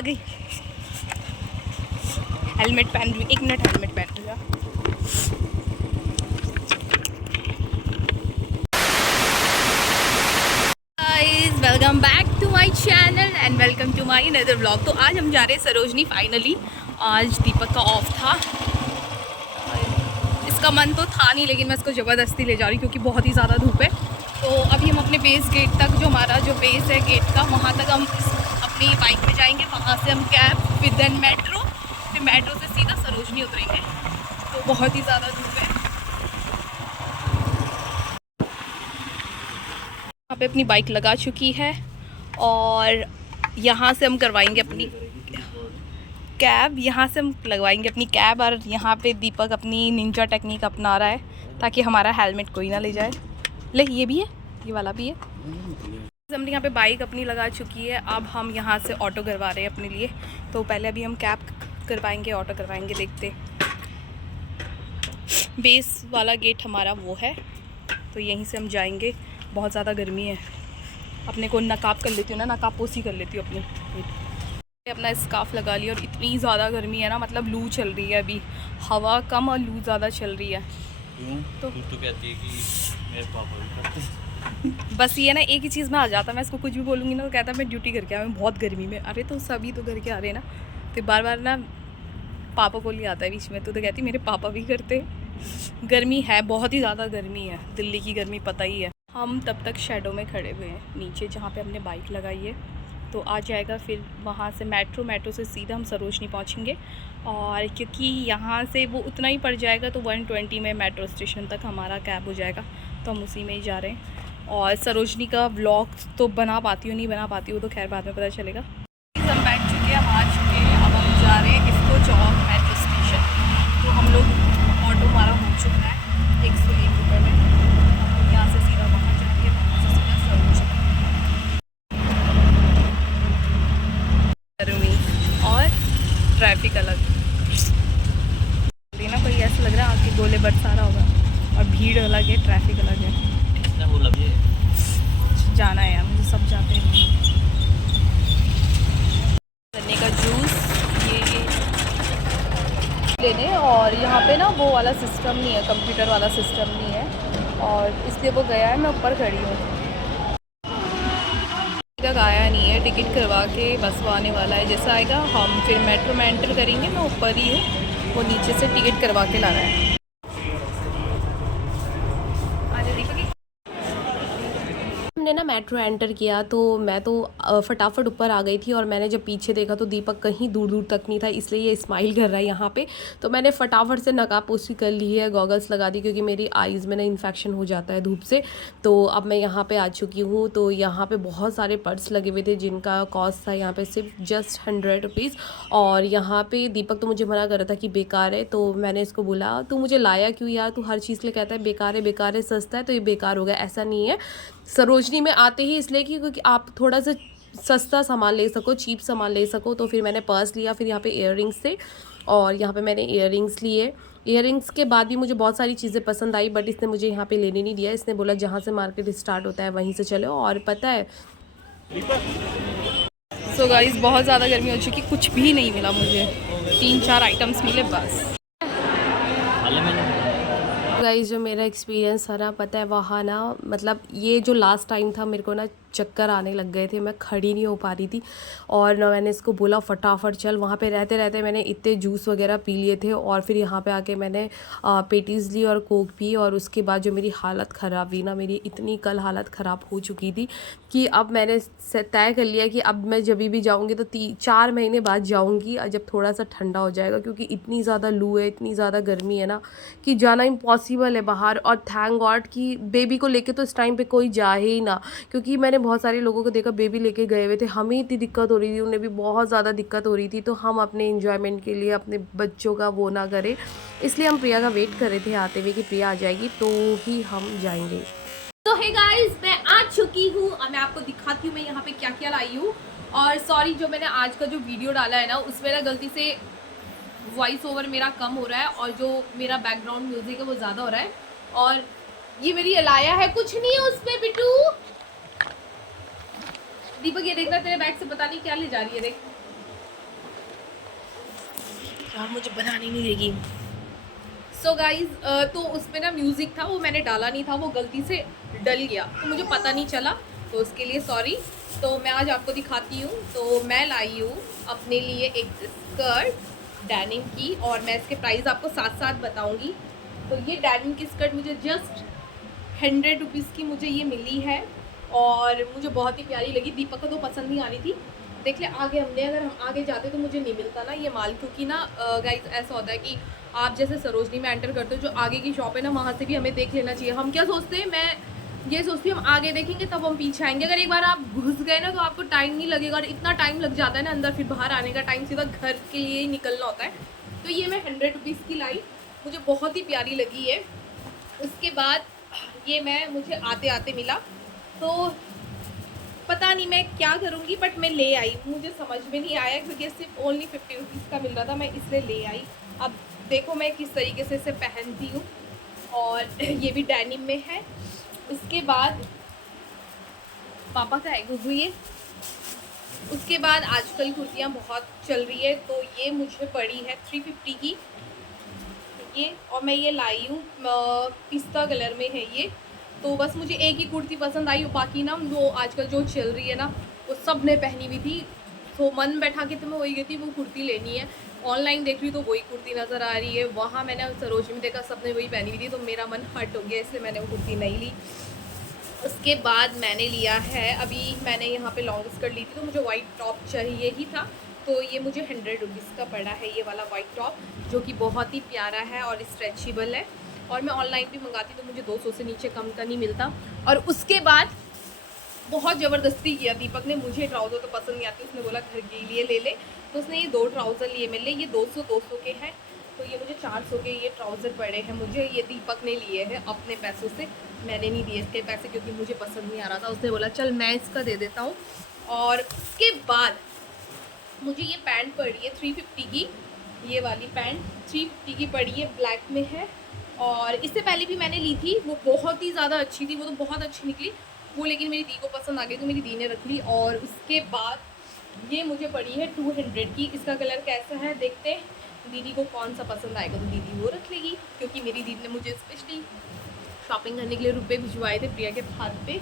आ गई। हेलमेट पहन रही, 1 मिनट हेलमेट पहन रही। Welcome back to my channel and welcome to my another vlog. तो आज हम जा रहे हैं सरोजनी। फाइनली आज दीपक का ऑफ था। इसका मन तो था नहीं, लेकिन मैं इसको ज़बरदस्ती ले जा रही क्योंकि बहुत ही ज़्यादा धूप है। तो अभी हम अपने बेस गेट तक, जो हमारा जो बेस है गेट का, वहाँ तक हम अपनी बाइक में जाएंगे। वहाँ से हम कैब, फिर देन मेट्रो, फिर मेट्रो से सीधा सरोजनी उतरेंगे। तो बहुत ही ज़्यादा धूप है। यहाँ पे अपनी बाइक लगा चुकी है और यहाँ से हम करवाएंगे अपनी कैब। यहाँ से हम लगवाएंगे अपनी कैब और यहाँ पे दीपक अपनी निंजा टेक्निक अपना रहा है ताकि हमारा हेलमेट कोई ना ले जाए। ले ये भी है, ये वाला भी है। हमने यहाँ पे बाइक अपनी लगा चुकी है। अब हम यहाँ से ऑटो करवा रहे हैं अपने लिए। तो पहले अभी हम कैब करवाएंगे, ऑटो करवाएंगे, देखते। बेस वाला गेट हमारा वो है, तो यहीं से हम जाएंगे। बहुत ज़्यादा गर्मी है। अपने को नकाब कर लेती हूँ ना, नकाब पोसी कर लेती हूँ अपनी। अपना स्कार्फ लगा लिया और इतनी ज़्यादा गर्मी है ना, मतलब लू चल रही है अभी। हवा कम और लू ज़्यादा चल रही है। तो कहती है कि मेरे पापा भी करते। बस ये ना, एक ही चीज़ में आ जाता। मैं इसको कुछ भी बोलूँगी ना तो कहता है मैं ड्यूटी करके आया हूँ बहुत गर्मी में। अरे तो सभी तो करके आ रहे हैं ना, तो बार बार ना पापा को ले आता है बीच में। तो कहती मेरे पापा भी करते। गर्मी है, बहुत ही ज़्यादा गर्मी है। दिल्ली की गर्मी पता ही है। हम तब तक शेडो में खड़े हुए हैं नीचे, जहाँ पे हमने बाइक लगाई है। तो आ जाएगा, फिर वहाँ से मेट्रो से सीधा हम सरोजनी पहुँचेंगे। और क्योंकि यहाँ से वो उतना ही पड़ जाएगा, तो 120 में मेट्रो स्टेशन तक हमारा कैब हो जाएगा। तो हम उसी में ही जा रहे हैं। और सरोजनी का व्लॉग तो बना पाती हूँ नहीं बना पाती हूँ, तो खैर बाद में पता चलेगा। हम बैठ चुके हैं, हम आ चुके हैं। अब हम जा रहे हैं इफ्को चौक मेट्रो स्टेशन। तो हम लोग ऑटो हमारा हो चुका है 101 रुपये में। यहाँ से सीधा वहाँ जाएंगे, वहाँ से सीधा सरोजनी। गर्मी और ट्रैफिक अलग ना, कोई ऐसा लग रहा है आके गोले बरसा रहा होगा। और भीड़ अलग है, ट्रैफिक अलग है। वो लगे जाना है यार, मुझे सब जाते हैं। गन्ने का जूस ये लेने। और यहाँ पे ना वो वाला सिस्टम नहीं है, कंप्यूटर वाला सिस्टम नहीं है, और इसलिए वो गया है। मैं ऊपर खड़ी हूँ, तक आया नहीं है। टिकट करवा के बस वो आने वाला है। जैसा आएगा हम फिर मेट्रो में एंटर करेंगे। मैं ऊपर ही हूँ, वो नीचे से टिकट करवा के ला रहा है। हमने ना मेट्रो एंटर किया तो मैं तो फटाफट ऊपर आ गई थी। और मैंने जब पीछे देखा तो दीपक कहीं दूर दूर तक नहीं था, इसलिए ये स्माइल कर रहा है यहाँ पे। तो मैंने फटाफट से नकाबपोशी कर ली है, गॉगल्स लगा दी, क्योंकि मेरी आईज़ में ना इन्फेक्शन हो जाता है धूप से। तो अब मैं यहाँ पे आ चुकी हूँ। तो यहाँ पे बहुत सारे पर्स लगे हुए थे जिनका कॉस्ट था यहाँ पे सिर्फ जस्ट 100 रुपीज़। और यहाँ पे दीपक तो मुझे मना कर रहा था कि बेकार है। तो मैंने इसको बोला तू मुझे लाया क्यों यार, तू हर चीज़ के लिए कहता है बेकार है, सस्ता है तो ये बेकार हो गया। ऐसा नहीं है। सरोजनी में आते ही इसलिए क्योंकि आप थोड़ा सा सस्ता सामान ले सको, चीप सामान ले सको। तो फिर मैंने पर्स लिया, फिर यहाँ पे इयररिंग्स थे और यहाँ पे मैंने इयररिंग्स लिए। इयररिंग्स के बाद भी मुझे बहुत सारी चीज़ें पसंद आई, बट इसने मुझे यहाँ पे लेने नहीं दिया। इसने बोला जहाँ से मार्केट स्टार्ट होता है वहीं से चलो। और पता है सो गाइस, बहुत ज़्यादा गर्मी हो चुकी, कुछ भी नहीं मिला मुझे। 3-4 आइटम्स मिले बस। गाइस जो मेरा एक्सपीरियंस था ना, पता है वहाँ ना, मतलब ये जो लास्ट टाइम था, मेरे को ना चक्कर आने लग गए थे। मैं खड़ी नहीं हो पा रही थी। और ना मैंने इसको बोला फटाफट चल। वहाँ पे रहते रहते मैंने इतने जूस वगैरह पी लिए थे। और फिर यहाँ पे आके मैंने पेटीज़ ली और कोक पी। और उसके बाद जो मेरी हालत ख़राब हुई ना, मेरी इतनी कल हालत ख़राब हो चुकी थी कि अब मैंने तय कर लिया कि अब मैं जब भी जाऊँगी तो 4 महीने बाद जाऊँगी, जब थोड़ा सा ठंडा हो जाएगा। क्योंकि इतनी ज़्यादा लू है, इतनी ज़्यादा गर्मी है ना कि जाना इम्पॉसिबल है बाहर। और थैंक गॉड कि बेबी को लेके तो इस टाइम पे कोई जाए ही ना, क्योंकि मैंने बहुत सारे लोगों को देखा बेबी लेके गए हुए थे। हमें इतनी दिक्कत हो रही थी, उन्हें भी बहुत ज़्यादा दिक्कत हो रही थी। तो हम अपने एंजॉयमेंट के लिए अपने बच्चों का वो ना करें, इसलिए हम प्रिया का वेट कर रहे थे आते हुए कि प्रिया आ जाएगी तो ही हम जाएंगे। तो हे गाइस, मैं आ चुकी हूँ और मैं आपको दिखाती हूँ मैं यहाँ पे क्या क्या लाई हूँ। और सॉरी, जो मैंने आज का जो वीडियो डाला है ना, उसमें ना गलती से वॉइस ओवर मेरा कम हो रहा है और जो मेरा बैकग्राउंड म्यूजिक है वो ज़्यादा हो रहा है। और ये मेरी अलाया है, कुछ नहीं है उसमें बिट्टू। दीपक ये देखना, तेरे बैग से पता नहीं क्या ले जा रही है, देख। यार मुझे बनाने नहीं देगी। सो गाइज तो उसमें ना म्यूज़िक था, वो मैंने डाला नहीं था, वो गलती से डल गया, तो मुझे पता नहीं चला, तो उसके लिए सॉरी। तो मैं आज आपको दिखाती हूँ। तो मैं लाई हूँ अपने लिए एक स्कर्ट डैनिम की, और मैं इसके प्राइस आपको साथ साथ बताऊँगी। तो ये डैनिम की स्कर्ट मुझे जस्ट 100 रुपीज़ की मुझे ये मिली है, और मुझे बहुत ही प्यारी लगी। दीपक को तो पसंद नहीं आ रही थी। देख ले आगे हमने, अगर हम आगे जाते तो मुझे नहीं मिलता ना ये माल, क्योंकि ना गाइस ऐसा होता है कि आप जैसे सरोजनी में एंटर करते हो, जो आगे की शॉप है ना, वहाँ से भी हमें देख लेना चाहिए। हम क्या सोचते हैं, मैं ये सोचती हूँ हम आगे देखेंगे तब हम पीछे आएंगे। अगर एक बार आप घुस गए ना तो आपको टाइम नहीं लगेगा, और इतना टाइम लग जाता है ना अंदर, फिर बाहर आने का टाइम सीधा घर के लिए ही निकलना होता है। तो ये मैं 100 रुपीज़ की लाई, मुझे बहुत ही प्यारी लगी है। उसके बाद ये मुझे आते आते मिला, तो पता नहीं मैं क्या करूँगी, बट मैं ले आई। मुझे समझ में नहीं आया क्योंकि सिर्फ ओनली 50 रुपीज़ का मिल रहा था, मैं इसलिए ले आई। अब देखो मैं किस तरीके से इसे पहनती हूँ, और ये भी डेनिम में है। उसके बाद पापा का है गुगू ये। उसके बाद आजकल कुर्तियाँ बहुत चल रही है, तो ये मुझे पड़ी है 350 की ये, और मैं ये लाई हूँ पिस्ता कलर में है ये। तो बस मुझे एक ही कुर्ती पसंद आई, बाकी ना वो आजकल जो चल रही है ना वो सब ने पहनी हुई थी, तो मन बैठा के तो मैं वही गई थी, वो कुर्ती लेनी है। ऑनलाइन देख रही तो वही कुर्ती नज़र आ रही है, वहाँ मैंने सरोजनी में देखा सब ने वही पहनी हुई थी, तो मेरा मन हट हो गया, इसलिए मैंने वो कुर्ती नहीं ली। उसके बाद मैंने लिया है, अभी मैंने यहाँ पे लॉन्ग स्कर्ट ली थी, तो मुझे वाइट टॉप चाहिए ही था, तो ये मुझे 100 रुपीज़ का पड़ा है ये वाला वाइट टॉप, जो कि बहुत ही प्यारा है और स्ट्रेचेबल है। और मैं ऑनलाइन भी मंगाती तो मुझे 200 से नीचे कम का नहीं मिलता। और उसके बाद बहुत ज़बरदस्ती किया दीपक ने, मुझे ट्राउज़र तो पसंद नहीं आती, उसने बोला घर के लिए ले ले, तो उसने ये 2 ट्राउज़र लिए मेरे लिए। ये 200 के हैं, तो ये मुझे 400 के ये ट्राउज़र पड़े हैं मुझे। ये दीपक ने लिए हैं अपने पैसों से, मैंने नहीं दिए इसके पैसे, क्योंकि मुझे पसंद नहीं आ रहा था। उसने बोला चल मैं इसका दे देता हूँ। और उसके बाद मुझे ये पैंट पड़ी है 350 की, ये वाली पैंट 350 की पड़ी है, ब्लैक में है। और इससे पहले भी मैंने ली थी, वो बहुत ही ज़्यादा अच्छी थी, वो तो बहुत अच्छी निकली वो, लेकिन मेरी दी को पसंद आ गई तो मेरी दी ने रख ली। और उसके बाद ये मुझे पड़ी है 200 की, इसका कलर कैसा है देखते हैं, दीदी को कौन सा पसंद आएगा तो दीदी वो रख लेगी, क्योंकि मेरी दीदी ने मुझे स्पेशली शॉपिंग करने के लिए रुपए भिजवाए थे प्रिया के हाथ पे,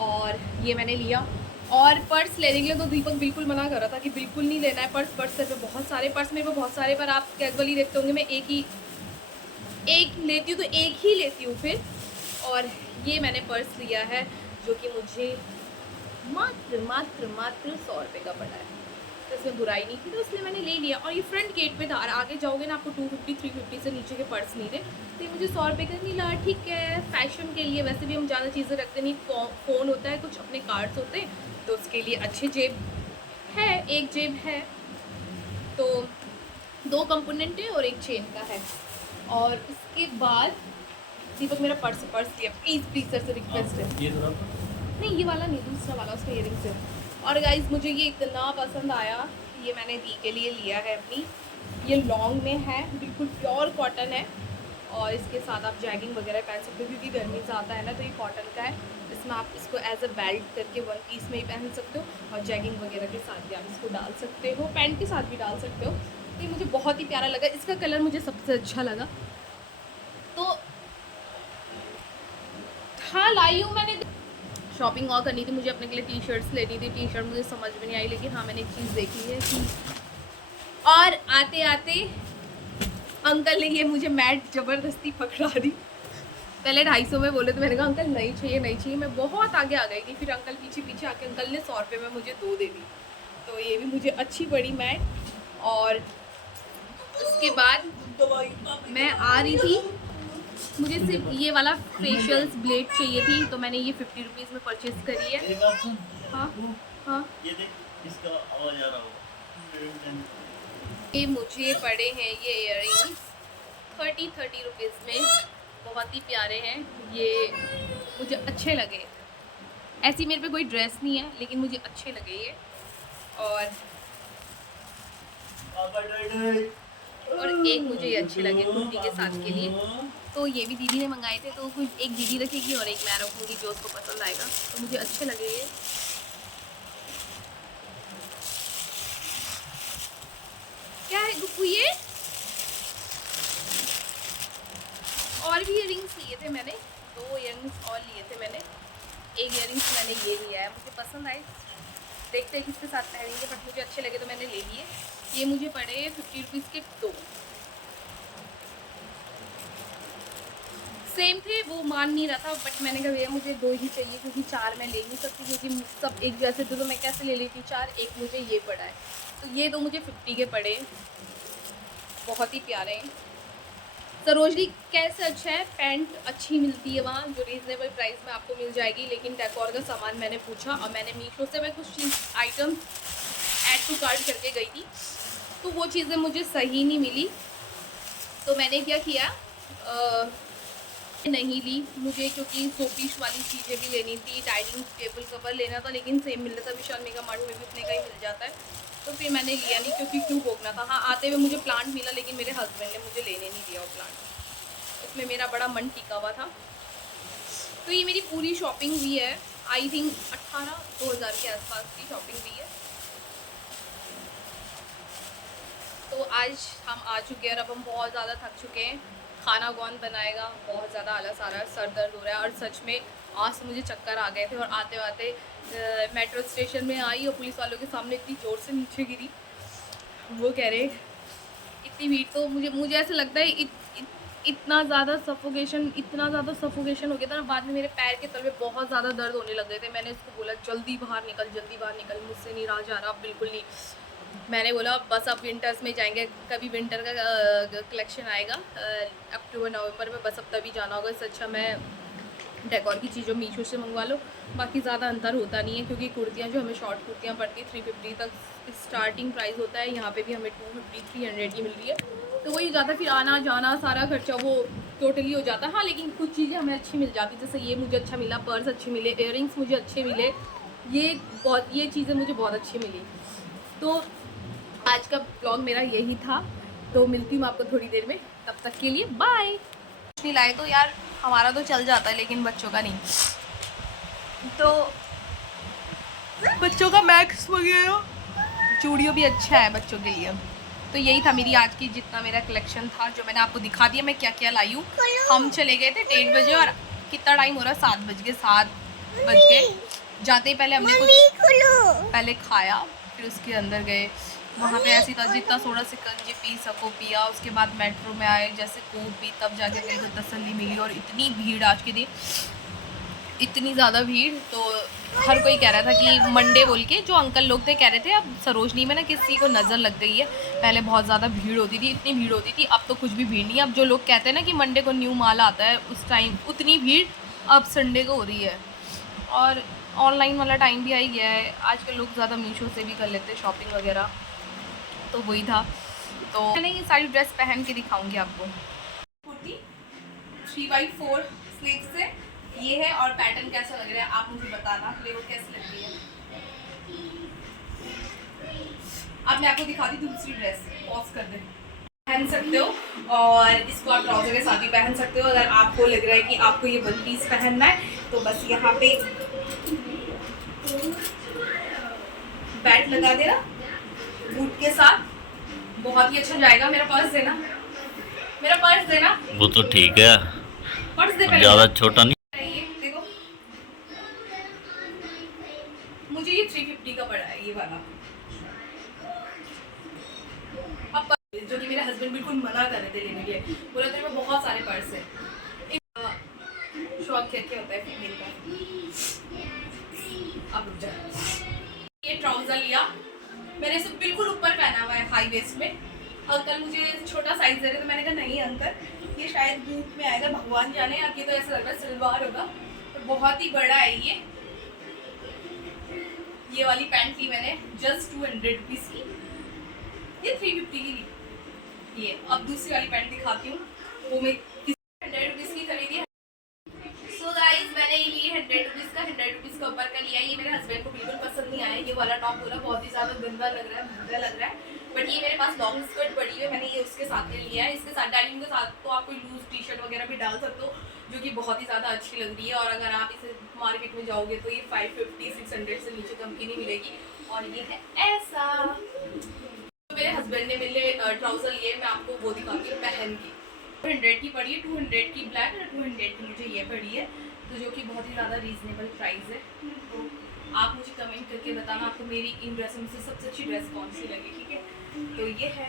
और ये मैंने लिया। और पर्स लेने के लिए तो दीपक बिल्कुल मना कर रहा था कि बिल्कुल नहीं लेना है पर्स, पर्स पे बहुत सारे पर्स मेरे पे बहुत सारे, पर आप कैजुअली देखते होंगे मैं एक लेती हूँ तो एक ही लेती हूँ फिर। और ये मैंने पर्स लिया है, जो कि मुझे मात्र 100 रुपये का पड़ा है, तो इसमें बुराई नहीं थी, तो इसलिए मैंने ले लिया। और ये फ्रंट गेट पे था, और आगे जाओगे ना आपको 250 350 से नीचे के पर्स नहीं थे, तो ये मुझे 100 रुपये का मिला। ठीक है, फैशन के लिए वैसे भी हम ज़्यादा चीज़ें रखते नहीं, फ़ोन होता है, कुछ अपने कार्ड्स होते हैं, तो उसके लिए अच्छी जेब है, एक जेब है, तो 2 कंपोनेंट है और एक चेन का है। और उसके बाद दीपक मेरा पर्स लिया, प्लीज़ सर से रिक्वेस्ट है। ये थोड़ा नहीं ये वाला नहीं, दूसरा वाला, उसका इयरिंग्स है। और गाइज मुझे ये इतना पसंद आया, ये मैंने दी के लिए लिया है अपनी। ये लॉन्ग में है, बिल्कुल प्योर कॉटन है, और इसके साथ आप जैगिंग वगैरह पहन सकते हो, क्योंकि गर्मी ज़्यादा है ना, तो ये कॉटन का है। इसमें आप इसको एज अ बेल्ट करके 1 पीस में ही पहन सकते हो, और जैगिंग वगैरह के साथ भी आप इसको डाल सकते हो, पैंट के साथ भी डाल सकते हो। तो ये मुझे बहुत ही प्यारा लगा, इसका कलर मुझे सबसे अच्छा लगा, तो हाँ लाई हूँ मैंने। शॉपिंग और करनी थी मुझे, अपने के लिए टी शर्ट्स लेनी थी, टी शर्ट मुझे समझ में नहीं आई, लेकिन हाँ मैंने एक चीज़ देखी है कि, और आते आते अंकल ने ये मुझे मैट ज़बरदस्ती पकड़ा दी। पहले 250 में बोले तो मैंने कहा अंकल नहीं चाहिए नहीं चाहिए, मैं बहुत आगे आ गई थी, फिर अंकल पीछे पीछे आके अंकल ने 100 रुपये में मुझे 2 दे दी, तो ये भी मुझे अच्छी पड़ी मैट। और उसके बाद मैं आ रही थी, मुझे सिर्फ ये वाला फेशियल्स ब्लेड चाहिए थी, तो मैंने ये 50 रुपीज़ में परचेज़ करी है। मेरी बात सुन, हाँ हाँ, ये देख इसका आवाज आ रहा होगा। ये मुझे पड़े हैं ये इयररिंग्स 30 रुपीज़ में, बहुत ही प्यारे हैं ये, मुझे अच्छे लगे। ऐसी मेरे पे कोई ड्रेस नहीं है, लेकिन मुझे अच्छे लगे ये। और एक मुझे ये अच्छे लगे कुर्ती के साथ के लिए, तो ये भी दीदी ने मंगाए थे, तो कुछ एक दीदी रखेगी और एक मैं रखूँगी, जो उसको पसंद आएगा, तो मुझे अच्छे लगे ये। क्या है गुप्पू ये? मुझे पसंद आए, देखते हैं किसके साथ पहनेंगे, बट मुझे अच्छे लगे तो मैंने ले लिए। ये मुझे पड़े 50 रुपीज़ के 2। सेम थे, वो मान नहीं रहा था, बट मैंने कहा भैया मुझे 2 ही चाहिए क्योंकि 4 मैं ले नहीं सकती, क्योंकि सब एक जैसे थे तो मैं कैसे ले लेती 4। एक मुझे ये पड़ा है, तो ये 2 मुझे 50 के पड़े, बहुत ही प्यारे हैं। सरोजनी कैसे अच्छा है, पैंट अच्छी मिलती है वहाँ, जो रीज़नेबल प्राइस में आपको मिल जाएगी। लेकिन डेकोर का सामान मैंने पूछा, और मैंने मीशो से मैं कुछ चीज़ आइटम ऐड टू कार्ट करके गई थी, तो वो चीज़ें मुझे सही नहीं मिली, तो मैंने क्या किया, नहीं ली मुझे, क्योंकि सोपीश वाली चीज़ें भी लेनी थी, डाइनिंग टेबल कवर लेना था, लेकिन सेम मिल रहा था विशाल मेगा मार्ट में भी उतने का ही मिल जाता है, तो फिर मैंने लिया नहीं, क्योंकि क्यों भोगना था। हाँ, आते हुए मुझे प्लांट मिला, लेकिन मेरे हस्बैंड ने मुझे लेने नहीं दिया वो प्लांट, उसमें मेरा बड़ा मन टिका हुआ था। तो ये मेरी पूरी शॉपिंग हुई है, आई थिंक 18-2000 के आसपास की शॉपिंग हुई है। तो आज हम आ चुके हैं और अब हम बहुत ज़्यादा थक चुके हैं। खाना कौन बनाएगा, बहुत ज़्यादा आलस आ रहा है, सर दर्द हो रहा है, और सच में आज तो मुझे चक्कर आ गए थे। और आते आते मेट्रो स्टेशन में आई और पुलिस वालों के सामने इतनी ज़ोर से नीचे गिरी, वो कह रहे इतनी भीड़, तो मुझे ऐसा लगता है इतना ज़्यादा सफोकेशन हो गया था ना, बाद में मेरे पैर के तल में बहुत ज़्यादा दर्द होने लग गए थे। मैंने उसको बोला जल्दी बाहर निकल, मुझसे नहीं रहा जा रहा, बिल्कुल नहीं। मैंने बोला बस अब विंटर्स में जाएंगे, कभी विंटर का कलेक्शन आएगा अक्टूबर नवंबर में, बस अब तभी जाना होगा। इससे अच्छा मैं डेकोर की चीज़ों मीशो से मंगवा लो। बाकी ज़्यादा अंतर होता नहीं है, क्योंकि कुर्तियाँ जो हमें शॉर्ट कुर्तियाँ पड़ती है 350 तक स्टार्टिंग प्राइस होता है, यहाँ पे भी हमें 250-300 की मिल रही है, तो वही ज़्यादा फिर आना जाना सारा खर्चा वो टोटली हो जाता है। हाँ, लेकिन कुछ चीज़ें हमें अच्छी मिल जाती, जैसे ये मुझे अच्छा मिला, पर्स अच्छे मिले, इयररिंग्स मुझे अच्छे मिले, ये चीज़ें मुझे बहुत अच्छी मिली। तो आज का ब्लॉग मेरा यही था, तो मिलती हूँ आपको थोड़ी देर में, तब तक के लिए बाय। कुछ नहीं लाए तो यार हमारा तो चल जाता है, लेकिन बच्चों का नहीं, तो बच्चों का मैक्स वगैरह चूड़ियों भी अच्छा है बच्चों के लिए। तो यही था मेरी आज की, जितना मेरा कलेक्शन था जो मैंने आपको दिखा दिया मैं क्या क्या लाई हूँ। हम चले गए थे 1:30 बजे, और कितना टाइम हो रहा है, 7 बज गए। जाते ही पहले हमने कुछ पहले खाया, फिर उसके अंदर गए, वहाँ पे ऐसी था जितना थोड़ा सिकंजी पी सको पिया, उसके बाद मेट्रो में आए, जैसे कोक पी, तब जाके मेरे को तसल्ली मिली। और इतनी भीड़ आज के दिन, इतनी ज़्यादा भीड़, तो हर कोई कह रहा था कि मंडे बोल के, जो अंकल लोग थे कह रहे थे अब सरोजनी में ना किसी को नज़र लग गई है, पहले बहुत ज़्यादा भीड़ होती थी, इतनी भीड़ होती थी, अब तो कुछ भी भीड़ नहीं। अब जो लोग कहते हैं ना कि मंडे को न्यू माल आता है, उस टाइम उतनी भीड़ अब संडे को हो रही है। और ऑनलाइन वाला टाइम भी आ ही गया है, आजकल लोग ज़्यादा मीशो से भी कर लेते हैं शॉपिंग वगैरह, तो वही था। तो मैंने ये सारी ड्रेस पहन के दिखाऊंगी आपको। कुर्ती 3x4 स्लीव से ये है, और पैटर्न कैसा लग रहा है आप मुझे बताना, लेवल कैसी लग रही है। अब मैं आपको दिखाती हूँ दूसरी ड्रेस, पॉज कर दे, पहन सकते हो, और इसको आप ट्राउजर के साथ भी पहन सकते हो। अगर आपको लग रहा है कि आपको ये वन पीस पहनना है, तो बस यहाँ पे बैट लगा देना बूट के साथ, बहुत ही अच्छा जाएगा। मेरा पर्स देना, वो तो ठीक है, पर्स दे, ज़्यादा छोटा नहीं। देखो मुझे ये 350 का पड़ा है, ये वाला। अब जो कि मेरे हस्बैंड बिल्कुल मना कर रहे थे लेने के लिए, बोला तेरे में बहुत सारे पर्स है। शौक क्या होता है फीमेल का। अब रुक जा, ये ट्राउजर लिया मैंने, इसे बिल्कुल ऊपर पहना हुआ है हाई वेस्ट में। अंकल मुझे छोटा साइज दे रहे, तो मैंने कहा नहीं अंकल ये शायद बूट में आएगा, भगवान जाने। अब ये तो ऐसा लग रहा है सलवार होगा, तो बहुत ही बड़ा है ये वाली पैंट ली मैंने जस्ट 200 रुपीज़ की, ये 350 की ली। ये अब दूसरी वाली पैंट दिखाती हूँ, वो मैं 100 रुपीज़ की खरीदी है। सो गाइस मैंने ये लिए 100 रुपीज़ का, 100 रुपीज़ का ऊपर का लिया। ये मेरे हस्बैंड को बिल्कुल पसंद नहीं आया, ये वाला टॉप बोला बहुत ही ज़्यादा गंदा लग रहा है, भद्दा लग रहा है। बट ये मेरे पास लॉन्ग स्कर्ट पड़ी है, मैंने ये उसके साथ ले लिया है। इसके साथ डेनिम के साथ तो आप कोई लूज टी शर्ट वगैरह भी डाल सकते हो, जो कि बहुत ही ज़्यादा अच्छी लग रही है। और अगर आप इसे मार्केट में जाओगे तो ये 550-600 से नीचे कम की नहीं मिलेगी। और ये है ऐसा, तो मेरे हस्बैंड ने मेरे लिए ट्राउजर लिए, मैं आपको वो दिखाती हूँ पहन के। 200 की पड़ी है, 200 की ब्लैक और 200 की मुझे ये पड़ी है। तो जो कि बहुत ही ज़्यादा रीज़नेबल प्राइस है। तो आप मुझे कमेंट करके बताना आपको मेरी इन ड्रेसों में से सबसे अच्छी ड्रेस कौन सी लगी, ठीक है। तो ये है